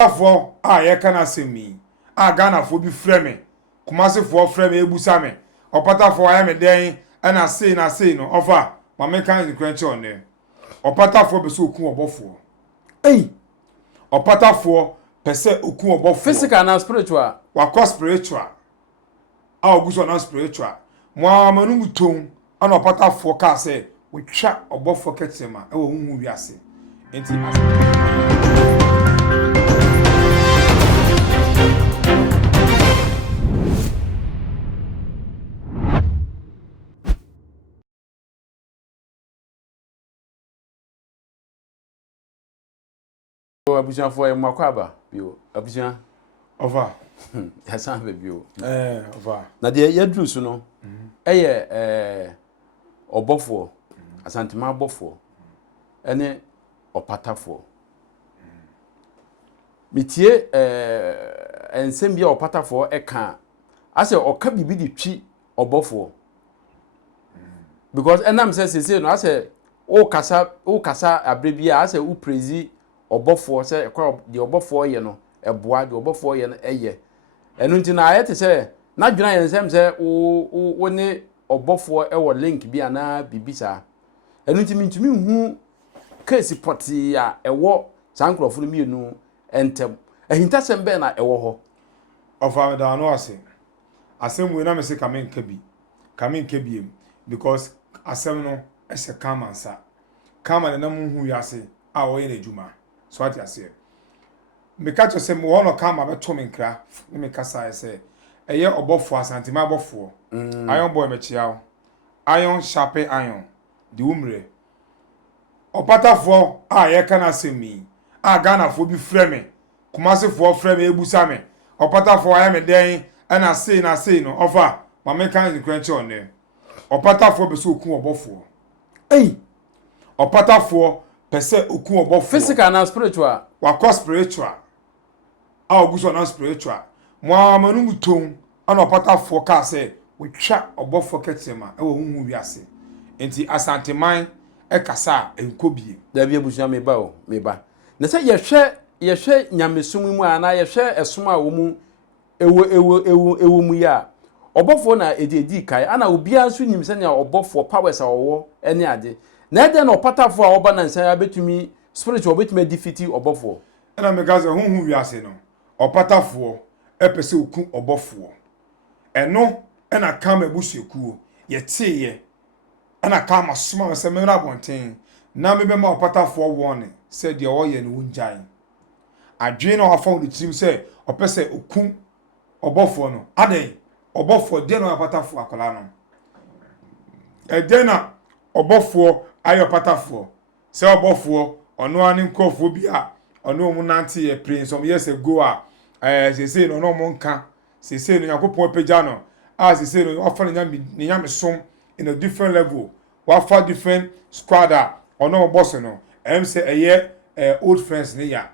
afọ a ye kana semi a Ghana fo bi freme Kumasi fo freme ebusa me opata fo aya me den na sei no ofa ma me kan kwenche one opata fo be so okun obofo opata fo pese okun obofo physical and spiritual wa spiritual a oguso na spiritual mo amanu muton ana opata fo ka se we twa obofo ketema e wo hu wiase enti abusian for makwaba bio abusian over ya san be bio over na de yadru so no obofo asantema obofo ene opatafo mitie ensem bia opatafo eka ase oka bibi di twi obofo because enam say no ase o kasa abrebia ase u praise obofo se ekwa de obofo ye no eboa de obofo ye no eye enu nti na ayete se na dwena ye nsem se wo ne obofo ewo link bia na bibisa enu nti mintumi hu case poti a ewo sankrofo no mienu entem ehinta sem be na ewo ho ofa da no asem we na me se kamen kabi because asem no ese kamansa kama na mu hu yase a wo ye na juma so ati ase me ka to se mo wono kama be to me nkra me kasa ese eye obofo asantema obofo iron boy me chiao iron sharpen iron di umre opatafo a ye kana semi a Ghana fo bi freme Kumasi fo freme ebusa me opatafo aya me den na sei no ofa ma me kan kwenche one opatafo be so okun obofo opatafo pese okun obofo physical and spiritual wa spiritual a oguso na spiritual mo amanu muton ana opatafo ka se we twa obofo ketema e wo hu wiase enti asanteman ekasa enkobie da bia busia me ba na se yehwe nyamesum mu ana yehwe esom a wo mu ewo mu ya obofo na edi kai ana obia so nyim se ne obofo powers a wo ene ade na ede na opatafo a oba na nsan ya betumi spiritual betumi defeat obofo ena me gaze hu wiase no opatafo epese okun obofo eno ena kama ebusuekuo yeteye ana kama suma se me na bonten na me be ma opatafo warning se de oye no wunjan adwe na wafa wo tim se opese okun obofo no aden obofo de na opatafo akola no ede na obofo ayo opatafo se obofo ono ani nkofo bia ono mu nante ye prince some years ago se no no mo nka se no yakopon pagya no se no wafa ni nyame som in a different level wafa different squad ono boss no say eye old friends ne ya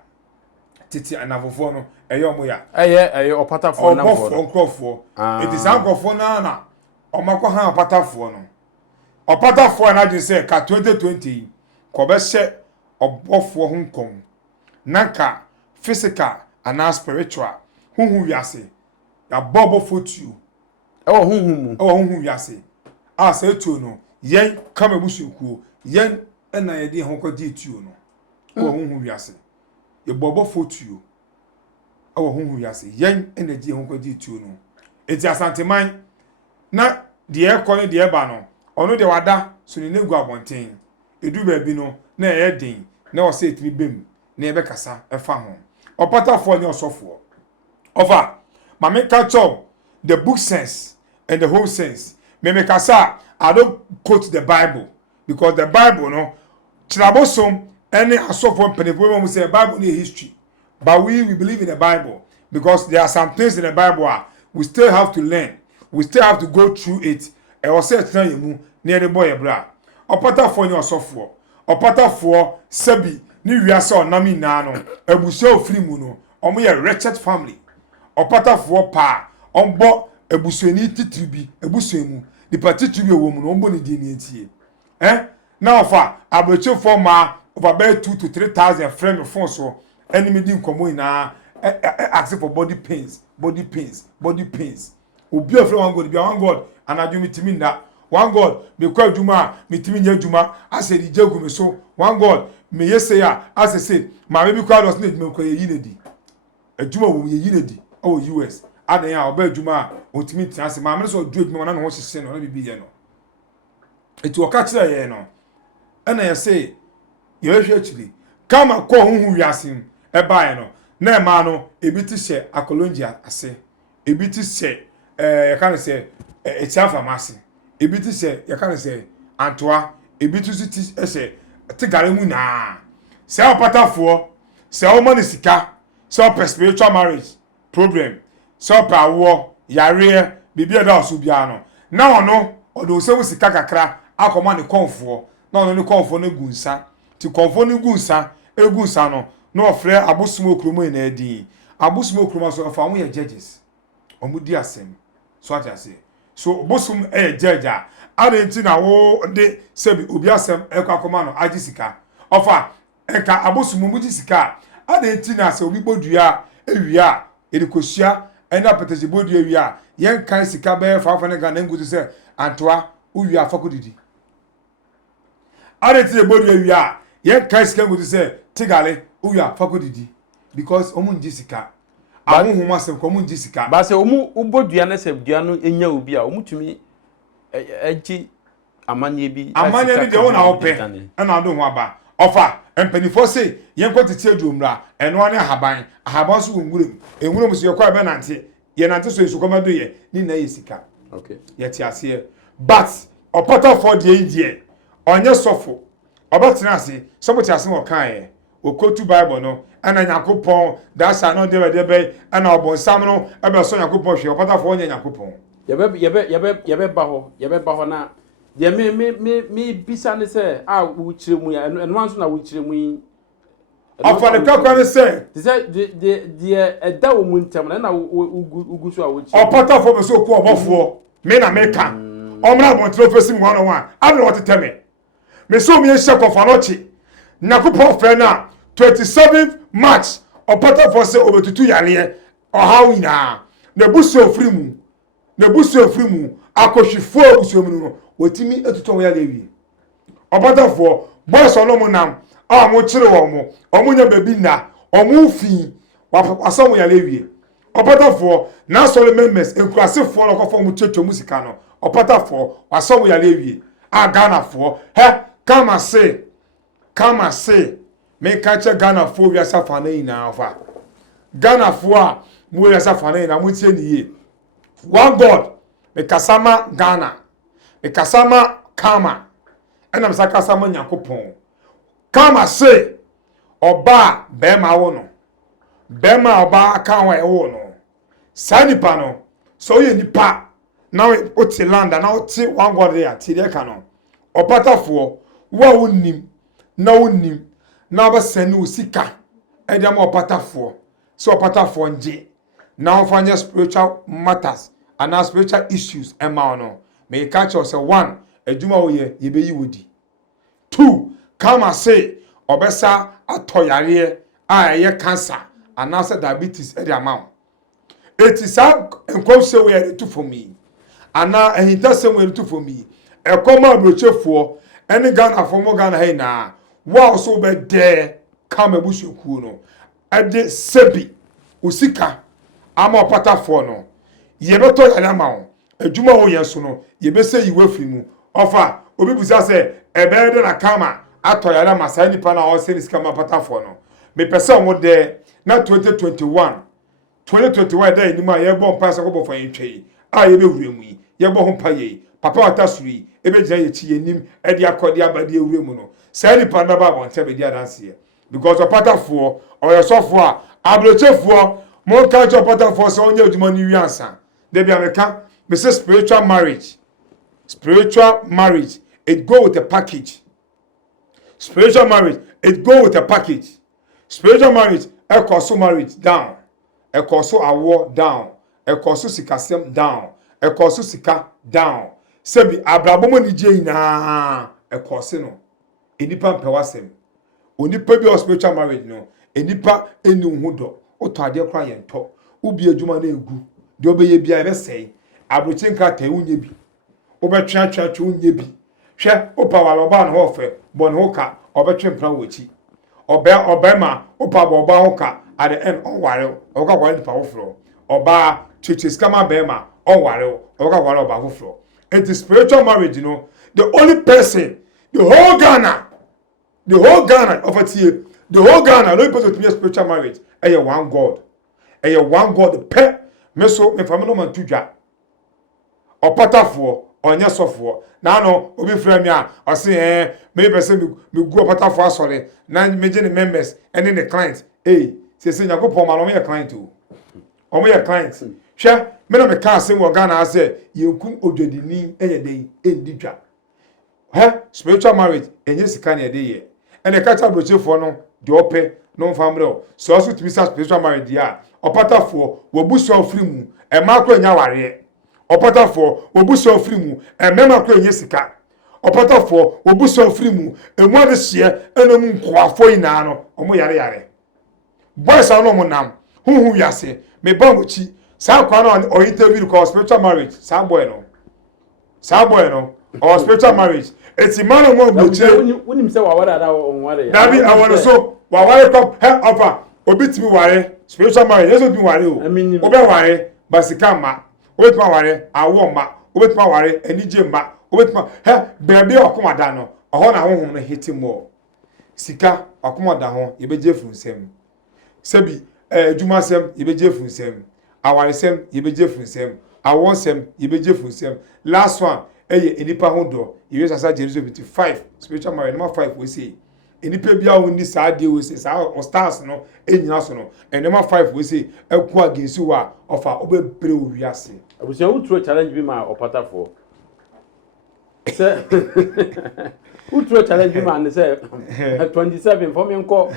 titi anavofo no eye omo ya eye opatafo na nkofo it is nkofo na omakọ ha opatafo no opatafo na je say ka 2020 ko be hye obofo ho nkom nanka physical and spiritual hu wiase ya bobo fotu ewo hu wiase say tu no yen kama busukuo yen na ye de ho kwadi tuo no hu wiase ye bobo fotuo hu wiase yen na de ho kwadi tuo no eti asanteman na de e ko ne de e ba no ono de wada so ne negu abonten edu ba bi no na ye den na o se etimi bem na e be kasa e fa ho opatafo ne osofo ofa ma me catch up the book sense and the whole sense me kasa I don't quote the Bible because the Bible no Chilabosom any asofo penepon we say Bible is history but we believe in the Bible because there are some things in the Bible we still have to learn we still have to go through it e o say tran yemu near the boy bra opatafo ni osofo opatafo sabi ni wiase onami na no ebuso ofri mu no omo ye wretched family opatafo pa ombo ebusuani titiribi ebusuemu the particular woman ombo ni di ni entie now for abrochefo ma over 2,000 to 3,000 frame phone so enemy din komo ina ask for body pains obi afre one God be one God anadwo mitimi nda one God me kwa adwuma mitimi nya adwuma ase di jegu me so one God me yese ya ase say ma be kwa dos na adwuma kwa yi na di adwuma wo yi na di o US adan ya oba adwuma otimi tia ase ma me so du adwuma na no ho hyehye no na bibi ye no eti o ka kire ye no na ye say ye hwe akiri kama ko huhu wiase e ba ye no na ma no ebi ti hye akolongia ase ebi ti hye you can say it's a pharmacy ebi ti say you can say antoa ebi ti say ti gare mu na say opatafo say o money sika say o spiritual marriage problem say o pawo yare bibi da so bia no na ono odo se sika kakra akoma ne konfo na ono ne konfo na gunsa ti konfo ne gunsa egunsa no na ofre abosumo okromo na edi abosumo okromo so fa mo ye judges omudi asem so atase so bosum judge arenti na wo de sebi obi asem ekakoma no agisika ofa enka abosum mudi sika arenti na se obi bodua ewia edikosia ena petese bodua ewia yen kan sika be fafa ne ga na ngudu se antoa uwia afakodidi arenti bodua ewia yen kan sika ngudu se tigale uwia afakodidi because omun jisika awu homa se ko mun jisika ba se omu ubodua na se dua no enya obi a omutumi eji amanye bi de wona ope na do ho aba ofa empanifo se yenko tete adumra eno ne ahaban so nwurem so yekwa be nante ye nante so yesu komado ye ni na yesika okay ye ti ase but opota for the idea onye sofo obatena ase somoti ase wo kan ye okotu bible no ana yakopon that shall not debe ana obonsam no ebe so yakopon hwe opota for onye yakopon yebe ba ho na de me bisa ne se a wo kire mu ya eno anso na wo kire mu yi afa de kakwa ne se de eda wo mu ntem na ugu so a wo kire opota for be so ko obofo me na me ka omra bon trofesi mu one on one abi what teme me so me hye kofa no chi yakopon fe na 27th March opota for se obetutu yale ohaw ina na buso ofri mu akohwefo buso mu no watimi etuto ya lewi opota for boys olomo nam a mo kire wo mo omunya baby na omu fi wasamu ya lewi opota for na sole members enkurasefo no kofo mu checho musika no opota for wasamu ya lewi a Ghana for he come say me catch Ghana for we asafa na ina ofa Ghana for a mu we asafa na ina mu tie niye one God me kasama Ghana me kasama kama ena me sakasama Nyankopon kama say oba be ma wo no be ma oba kan wa e wo no sanipa no so ye nipa na o ti land na o ti one God there ti de kan no opatafo wa wonim na ba sani usika edam opatafo so opatafo nje na ofanya spiritual matters and spiritual issues ema no me catch us one adwuma wo ye be yi wodi two come say obesa atoyare a ye cancer and diabetes e dey amount it is enkwose we to for me ana ehintase we to for me e koma brochefo eni Ghana for mo Ghana hey na wa so be there come ebusuku no ade sebi usika ama opatafo no ye beto yale amawo adwuma wo yeso no ye be se yiwe firi mu ofa obi busa se ebe de na kama atoyale masai nipa na o se nisika ma opatafo no me pese wo de na 2021 dey ni ma ye bo mpa se ko bo fa yentwe a ye be wuremu yi ye bo ho mpa ye papa watasuri ebe gina ye chi yenim e de akodi abade wuremu no sai nipa na ba bon tebe dia dance because opatafo o ye sofo a abrochefo mo ka cho opatafo se onye adwuma ni wiansa de bia meka me say spiritual marriage it go with a package spiritual marriage ekoso marriage down ekoso awo down ekoso sikasem down ekoso sika down sebi abrabomo ni je ina ekose no enipa mpewasem onipa bi spiritual marriage no enipa eni ho do oto ade kra ye nto ubi adwuma na egu de obeye bia be sei abrochi nkrata unye bi obetwa unye bi hwe opa waloba na ho fe bo ne ho ka obetwe mpra wochi obema opa boba ho ka at the end on ware oka kwale pa wofro oba chichis kama bema on ware oka kwale oba wofro. It is spiritual marriage, the only person, the whole Ghana of a year, the whole Ghana, no person to be a spiritual marriage. A one God, the pet, meso, me family man tuja, or patafo, or nyasofo. Now no, obi friend ya, or say, maybe say me go patafo sorry, nine major members, and then the clients, say you go for my client too, or me a client. Share. Me no me kan say wo Ghana say yenkum odwedini eyede endidwa spiritual marriage enye sika na ede ye ene ka cha brochefo no de ope no family so also to be spiritual marriage ya opatafo wo buso ofri mu e makro nya ware opatafo wo buso ofri mu e mema kro enye sika opatafo wo buso ofri mu e mu ade hye ene mu nkoafo ina no omo yare boys anu mo nam hu wiase me bangochi sa kwa no or interview called spiritual marriage sa boy no or spiritual marriage it's man mo gboche unim say wa wara da on ware dabi I want so wa ware come help offer obitimi ware spiritual marriage yeso bi ware o obe ware basika ma obitimi ware awo ma obitimi ware anije ma obitimi bebe okomada no oho na honhom no hiti mo sika okomada ho yebeje funsem sebi adwuma sem yebeje funsem awaresem yebeje funsem awonsem yebeje funsem last one enipa hodo yewe sasa Jerusalem 5 spiritual marriage number 5 we say enipa bia woni saade we say sa stars no enyina so no number 5 we say eku against wa ofa obebre owiase abusia utro challenge bi ma opatafo se utro challenge bi ma ne se 27 for me nko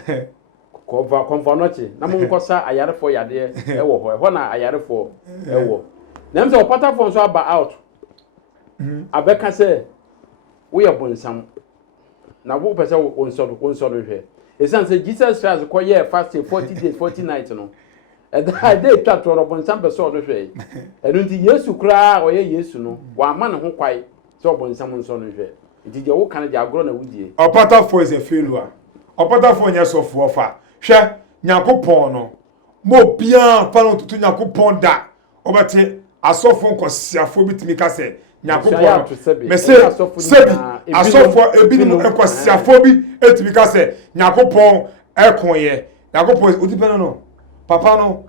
konfanochi na mo nkosa ayarefo yade ewo ho na ayarefo ewo na mse opatafo nso aba out abeka se wo ye bonsam na wo pese wo nsoro hwe esan se Jesus Christ ko ye fast 40 days 40 nights no e dey twatro ro bonsam pese o hwe enu nti Yesu kra o ye Yesu no wa ma ne ho kwai se obonsam nso no hwe nti je wo kan je agro na wudie opatafo is a failure opatafo nya sofo ofa hwe nyakopon no mo bia fa no tutu nyakopon da obete asofo nkosiafo bitimi ka se nyakopon me se sebi asofo ebinim nkosiafo bi etimi ka se nyakopon ekonye nyakopon odipena no papa no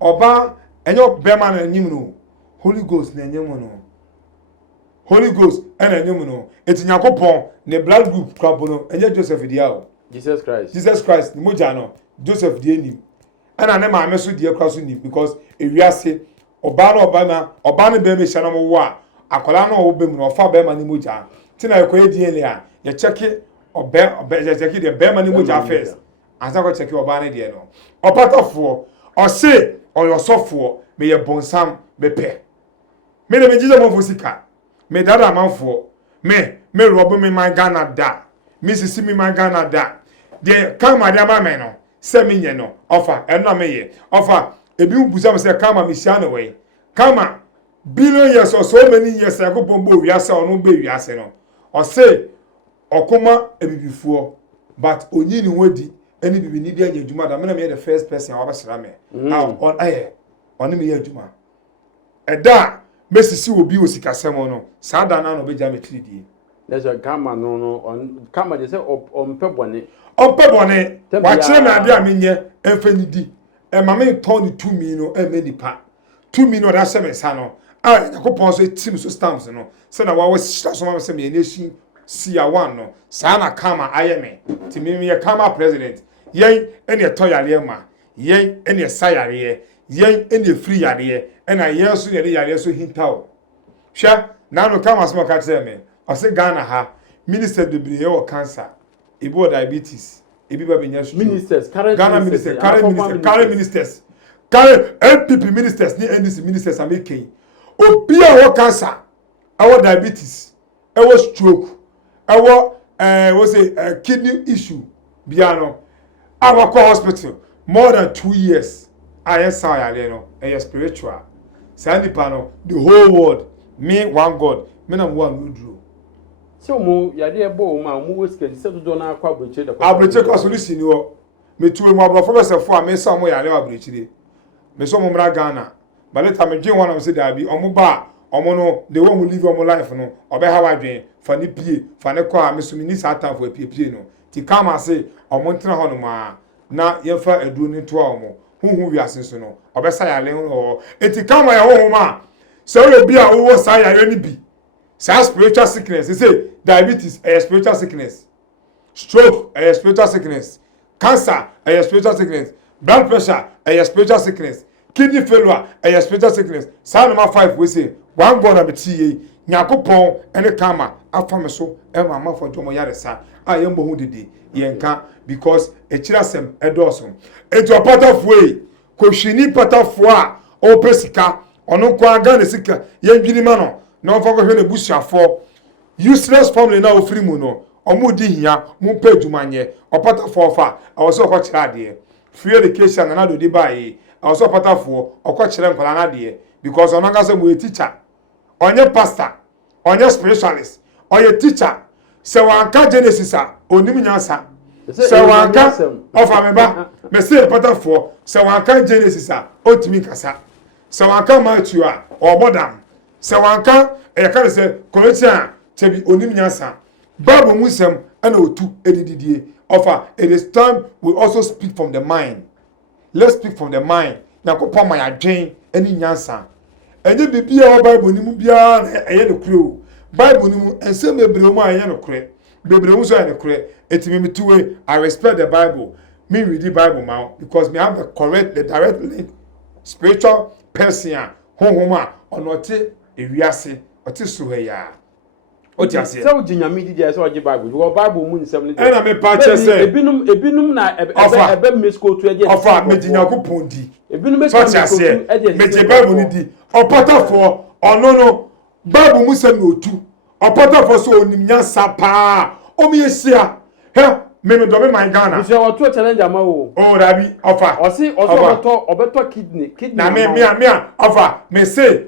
oba enyo bema na nyim no Holy Ghost na nyim no Holy Ghost na nyim no eti nyakopon ne blood group kwabo no enye Joseph diao Jesus Christ ni moja no Joseph die nim ana ne maame so die kra so nim because ewiase oba na be me hya mo wo a akola na wo be mu no ofa be ma ni moja tina ekoye die a ye check ye check the be ma ni moja first ansa ko check oba na die no opatofo o se oyosofo me ye bonsam be pe me de me jijo mo fosika me dada manfo me robo me my Ghana da Mrs. me my Ghana da de kama de ama me no se me nye no offer eno me ye offer ebi busa me se kama me sia no we kama billion years or so many years ago bombo wiase ono be wiase no o say okoma ebibifuo but onyi ni wodi eni bibi ni dia adwuma da me na me the first person a wabasra me on on me ye adwuma eda mesisi obi osikasem no sada na no be ja me tridie there's a kama no on kama they say on pebone wa kire me ade a menye enfenidi e ma me ton ni 2 million no e me nipa 2 million da se me sa no yakopon so team so stamps no se na wa shita so ma se me nation sia one no sa na kama ayeme ti me ye kama president yen ene toyare ma yen ene sayare yen ene free yare ena yen so ne yare so hintaw hwa na no kama so ka kire me o se Ghana ha minister de briye o cancer ibo diabetes ibi ba benya ministers Ghana minister current ministers current MPP ministers ni NDC ministers ameke obi a wo cancer awo diabetes awo stroke awo we say kidney issue bia no our hospital more than 2 years I saw yale no e spiritual say nipa no the whole world me one god me na one udru so mo yade e bo ma mo weske se dodo na akwa abroche da abroche kwa solution ni wo me tuwe mo abrofo be se fo a me sa mo yale abroche me so mo mra Ghana but later me dwen one am say da bi omo ba omo no the one who live omo life no obe ha wadwen fa ne pie fa ne kwa me so me ni satan for pie no ti kama say omo ntra ho no ma na ye fa edu ni to omo huhu wi asenso no obe sa yale ho eti kama ya ho ma so we bi a wo sa yale ni bi sa spiritual sickness they say diabetes a spiritual sickness, stroke a spiritual sickness, cancer a spiritual sickness, blood pressure a spiritual sickness, kidney failure a spiritual sickness. Psalm number 5 we say one God am tie Nyakopon ene kama afame so e mama for jomo yaresa a yembo hu dede yenka because e kirasem edoso enti opatafo e ko hwini patafo a o pesika ono kwa Ghana sika yendwini ma no na on foko hwe na busuafo useless family na ofiri mu no omo di hia mu pa adwumanye opatafo ofa awoso okokira de free education na do di bae awoso opatafo okokira nkola na de because onanga se mu teacher onye pastor onye spiritualist onye teacher se wanka Genesis a onim nyansa se wanka ofa meba me se opatafo se wanka Genesis a otimi kasa se wanka Matthew a obodam se wanka e ka se Colossians tebi onim nyansa Bible musem ana otu edididie offer it is time we also speak from the mind. Let's speak from the mind. Yakopon ma yadwen ani nyansa enye bibia o Bible ni mu bia na eye ne kure Bible ni mu ensem bebre mu eye ne kure bebre mu so eye ne kure etimi mituwe I respect the Bible me read the Bible now because me have the direct link spiritual person honhoma onote ewiase ote suheya otiase so jinyame di je so oje Bible wo Bible mu nsem ni e na me pa che se ebinum na ebe mesko to eje ofa me jinyakopon di ebinum mesko to eje me je Bible ni di opatafo ono no Bible mu nsem no otu opatafo so onim nyansa pa o me yesia he me do me my Ghana so o to challenge ama o rabi ofa osi obeto kidney na me ofa me say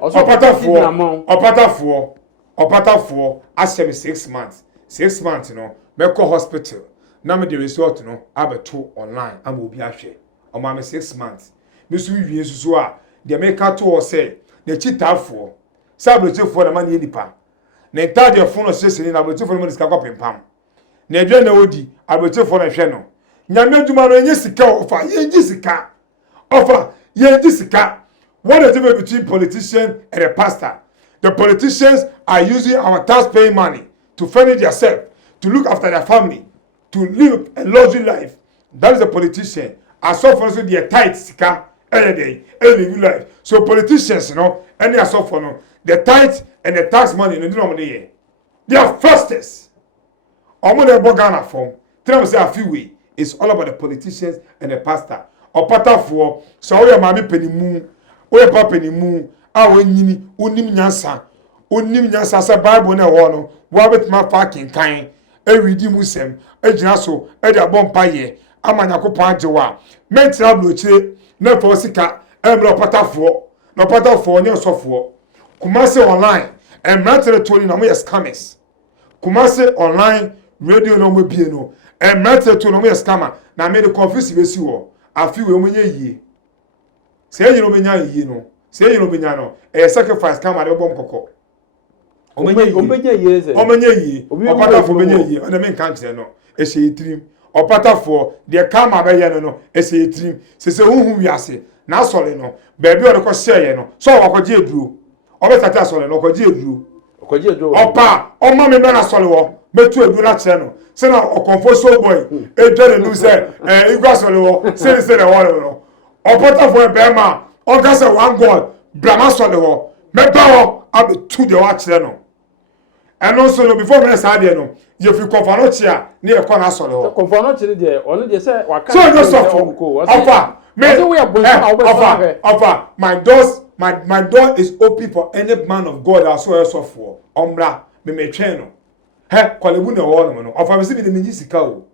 opatafo asem 6 months 6 months no me ko hospital na me the result no abeto online am obi ahwe o ma me 6 months me so wie susu a de me ka to o say na chitafo sabrotefo na man yenipa na entade fo no seseni na abrotefo no diska kwa pempam na edwe na odi abrotefo na hwe no nyame aduma no enye sika ofa yenji sika ofa yenji sika. What is the difference between politician and a pastor? The politicians are using our tax-paying money to furnish themselves, to look after their family, to live a luxury life. That is a politician. As so for also their tithe sika every day, every life. So politicians, you know, any as so for no, the tithe and the tax money, they are fastest. Omo de Ghana form. Tell me say a few way. It's all about the politicians and the pastor. Opatafo, so we are mami penimu, we are papa penimu. Awe nyini onim nyansa sa Bible na wo no wo betima fa kenkan ewidi musem ejina so e de abompa ye amanyakopon ajewa mentra blochire na fo sika emro patafo no patafo nye sofo kumase online emratre toni na mo yes scammers kumase online radio no mo bie no emratre toni no mo yes scammer na me de confuse be si wo afi we munye yie se yiro menya yie no say you no benya no e sacrifice come ade bom kokko omenya yeze opatafo benya yi ona me kan kire no e se yitrim opatafo de come be ye no e se yitrim se huhu wiase na asole no ba bi o de ko share no so wakoje eduro obetata asole no wakoje eduro opa o ma me be na asole wo metu eduro na kire no se na okonfo so boy e dere nu se igwa asole wo se na wo no opatafo e be ma Oga say one God, Brahma sole ho, meba ho abe tu de wa kire no. And also no before me say there no, you fi confano chia na e na sole ho. Confano chia there, onu dey say waka. So just offer. My door is open for any man of God as well as for. Omra me twen no. He kwalebu na wo no. Offer me say me de sika o.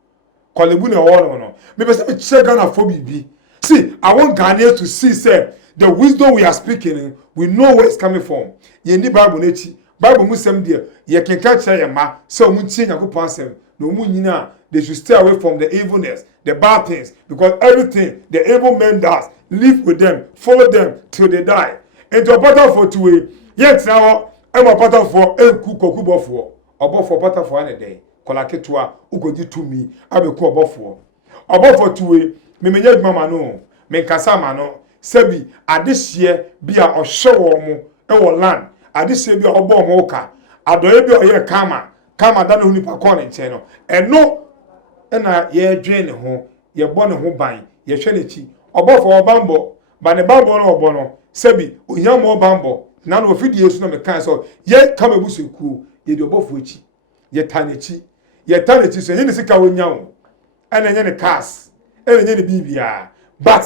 Kolebu na all no. Me be say me check Ghana for bibi. See, I want Ghanaians to see say the wisdom we are speaking, we know where it's coming from. Ye ni Bible nechi. Bible musem there. Ye can catch ya ma. So mun change Yakupon sem. No mun yina. They should stay away from the evilness, the bad things, because everything the evil man does, live with them, follow them till they die. And to a battle for 2 way. Yet now, I'm a battle for a kuko for. About for battle for any day. Kolaketwa, ugoji to me, I will call about for 2 way. Me yet mama no, me kasama no. Sebi, at this year, be a show mo, land. At this year, be a bomb moka. At the able year kama dano nipa corner channel. And no. Na ye dwen ho ye bɔ ne ho ban ye hwɛ ne chi ɔbɔfo ɔbambo ba ne bambo no ɔbɔ no sebi ohia mo ɔbambo na no ofidie so na me kan so ye kama busuku ye de ɔbɔfo echi ye tanechi so ye ne sika wonya wo ɛna nye ne cars ɛna nye ne bibia but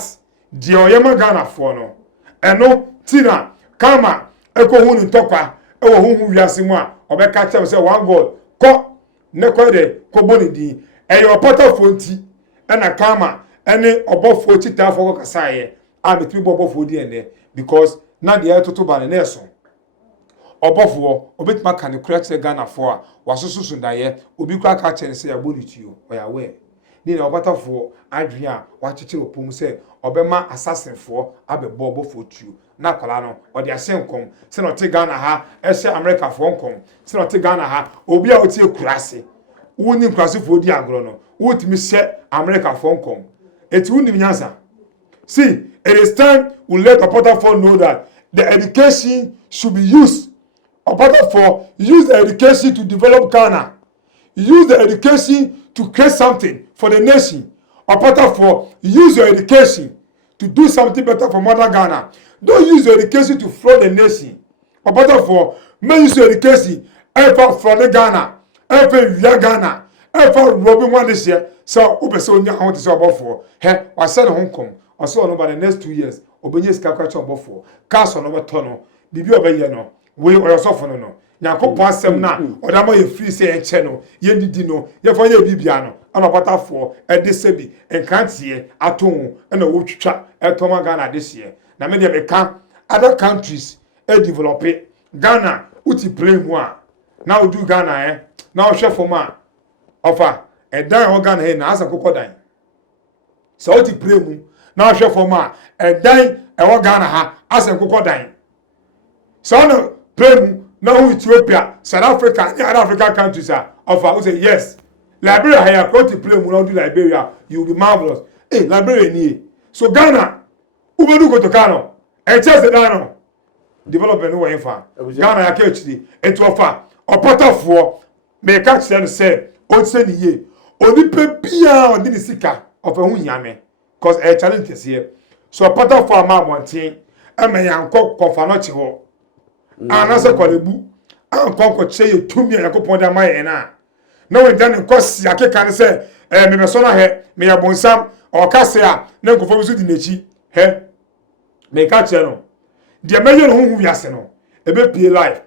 de ɔyema Ghana fo no ɛno tina kama ɛkɔ hu ne ntɔkwa ɛwɔ hu wiase mu a ɔbɛka kyerɛ sɛ one god kɔ ne kɔ de kɔ bɔ ne din eyo potafo nti na kama ene obofo chitafo kasaye a metri obofo di ene because na de etoto ba ne eso obofo obetima kan kura kire Ghana fo a wasososo ndaye obi kura ka kire se ya bonituo oya we ni na obotafo adwen a wachechire opom se obema assassin fo abebo obofo tuo na kwala no ode asenkom se no te Ghana ha ehye America fo nkom se no te Ghana ha obi a otie kurase woni nkrasifo di agro no wotimi hye America for nkom eti woni nyansa see it is time we let Opotafo know that the education should be used. Opotafo use the education to develop Ghana, use the education to create something for the nation. Opotafo use your education to do something better for mother Ghana. Don't use your education to flood the nation. Opotafo may use your education for the Ghana. Ghana, Robin one this year, so Ubeso Nya to say about for. He was said Hong Kong, or so over the next 2 years, Obenyes Kakacho about for. Castle over Tono, Bibi Obayeno, we or yourself no. Yanko Passem na, or Damo ye free say and channel, Yendi Dino, ye for ye Bibiano, and about for a Desebi, and can't see at home, and a wood trap at Toma Ghana this year. Now, many of the other countries develop it. Ghana, Uti play one. Now do Ghana, now chef for man offer a dime organ here na as a crocodile. So what you pray mu now chef for man a dime Ghana ha as a crocodile. So no pray mu now Ethiopia, South Africa, and other African countries are offer who say yes. Liberia here go to pray mu now do Liberia, you will be marvelous. Hey, Liberia ni. So Ghana, who will go to Ghana? And just the Ghana development no way far. Ghana ya KHD it offer Opotafo me ka kire no say o tse ni ye onipa bia odi ni sika of a hu nyame cause a challenge is here so Opotafo ama bonten e me yankọ kofa no che ho anase Kolebu ankọ che ye tumi yakopon da maye na we dan ko si akeka ne say me me so na he me ya bonsam o ka se a na nkofo bi so di nechi he me ka kire no de me ye no hu wiase no e be pie life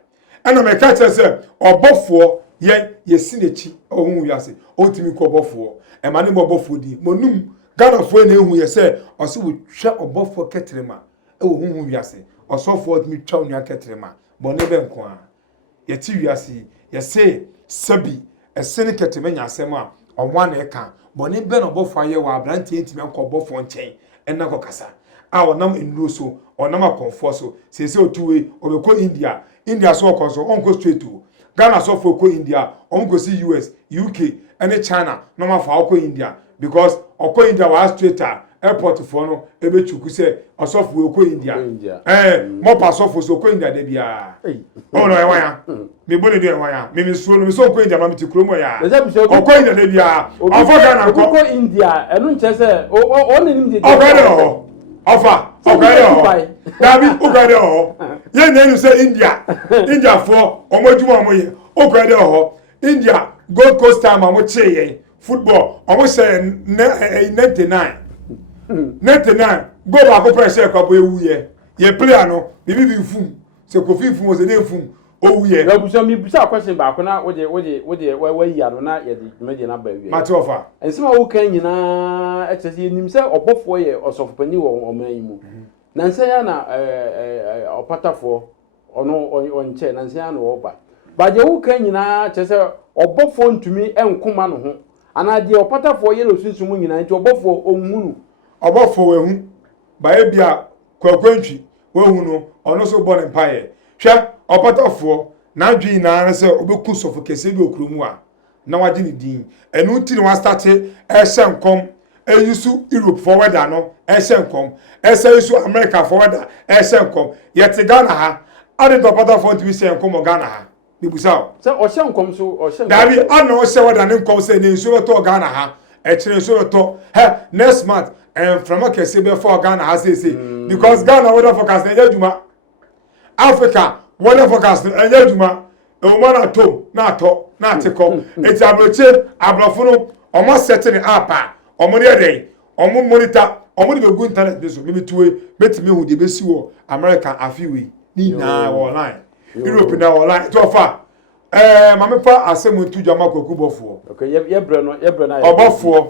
and I catch say obofo ye sinechi ohun wiase otimi ko obofo e ma ne obofo di monum Ghana fo na ehu ye say oso wo hwe obofo ketrema e wo hu wiase osofo otimi twa onua ketrema bone be nko a ye ti wiase ye say sabi e sene ketrema nya asem a onwa na e kan bone be na obofo aye wa abrante entimi nko obofo nchen enna ko kasa a onam enuro so onam akonfo so se otuwe obeko India so okoso onko straight to Ghana so for ko India onko see US UK and China no ma fa ko India because oko India was straight airport for no ebe chuku say osofo ko India mo pa so for so ko India de bia oh no e wan ya me bone do e wan ya me so no me so ko India ma me ti kromo ya oko India de bia ofo Ghana ko India enu nche say o ne nim de Offer. Dabi ukade ho. Ye na enu say India for omojuma omoye. Ukade ho. India Gold Coast time amo cheye football. Omo say 99. 99 go back up pressure kwa bo ewu ye. Ye player no bibi bi fum. Se Kofi fum o se dey fum. owu ye na buso mi busa question ba ko na wo yi ano na ye de meje na ba wi mate ofa ensema wo kan nyina ekese nim se obofo ye osofopani wo oman yi mu na nse ya na opatafo ono onche na nse ya na wo ba je wo kan nyina ekese obofo ntumi enkoma no ho ana de opatafo ye no sunsun nyina nti obofo onhunu obofo wehu ba e bia kwakwantwi wehu no ono so bo ne mpaye hwe opatafo na adwi na se obeku sofo kese bi okromu a na waje ni din enu nti ni wa start ehyenkom eyusu Europe forward ano ehyenkom yusu America forward ehyenkom yete Ghana ha ade to opatafo nti bi se enkom Ghana ha bibusa se ohyenkom so ohyenkom dabi ana o se wada ne nkom se ne nsu to Ghana ha ekire nsu to next month from kese be for Ghana ha say because Ghana weather forecast na juma Africa weather forecast na juma e o ma na to na to na tekom eti abroche abrofo no omo setting up a omo de dey omo monitor omo de be go internet be so me tuwe betimi hu de be si wo American afiwe ni na online Europe na online to fa mame fa asemu tu jama koku bofo okay ye bre na obofo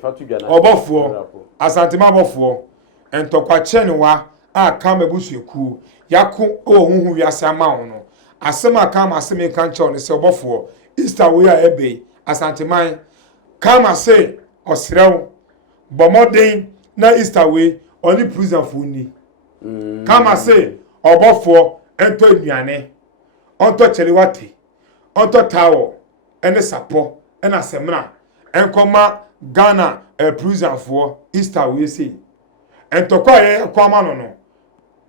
fa tu jana obofo asantema bofo entokwa chenwa aka mebusueku yako ohunhu wiase ama wo no asema aka aseme kan che on se obofo Easter we a ebe asanteman kama se osrew bomoden na Easter we oni prison fo ni kama se obofo ento aduane onto cheliwate onto tawo ene sapo ena semna enkoma Ghana prison fo Easter we say entokwa ye kwama no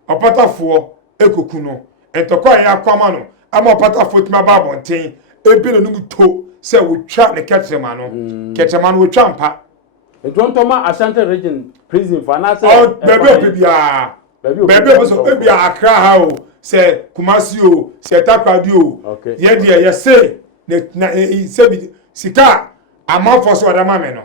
opatafo ekoku no entokwa ye akwama no ama opatafo tima babonten ebi no numu to se wotwa ne ketrema no wotwa mpa Etontoma Ashanti region prison for na se bebe opibia bebe so ebia Accra ha o se Kumasi o se Takoradi o ye de ye se na se bi sika amafo so adama me no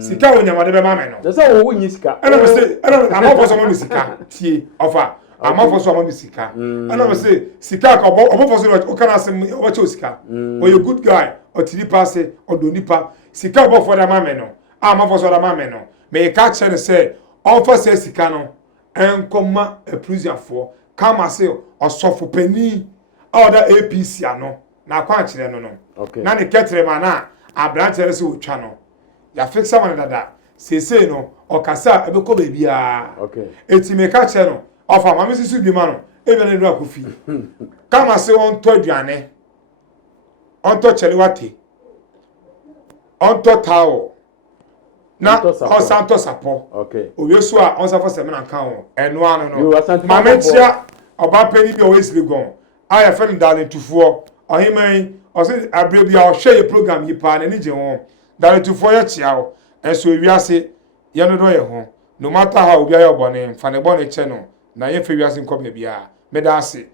sika onyamade be ma me no se wo nyi sika ana se ana amafo so ma sika tie ofa amafo so ma sika ana se sika ka obofo so o kana se o che sika o you good guy o tiri pass o do nipa sika obofo da ma me no amafo so da ma me no me ka che ne se onfa se sika no enkoma eprisiafo kama se osofo pani oda APC ano na kwa kire no na ne ketre ma na abrantere se otwa no ya fixa man dada sese no okasa ebeko ba bia eti me ka kire no ofa ma mesisu bi ma no ebe na dura kofi kama se on to aduane on to cheliwate on to tawo na on santo sapo oyesu a on safo semina kan o eno ano no ma metia oba pani bi o wesle gon aya fe ndale tufuo ohiman o se abrebia o hwe program yi pa na ni je won dale tufuo ya chia o enso wiase ye no do ye ho no matter how obi ayo bone mfa ne bone che no na ye fe wiase nko bia me da ase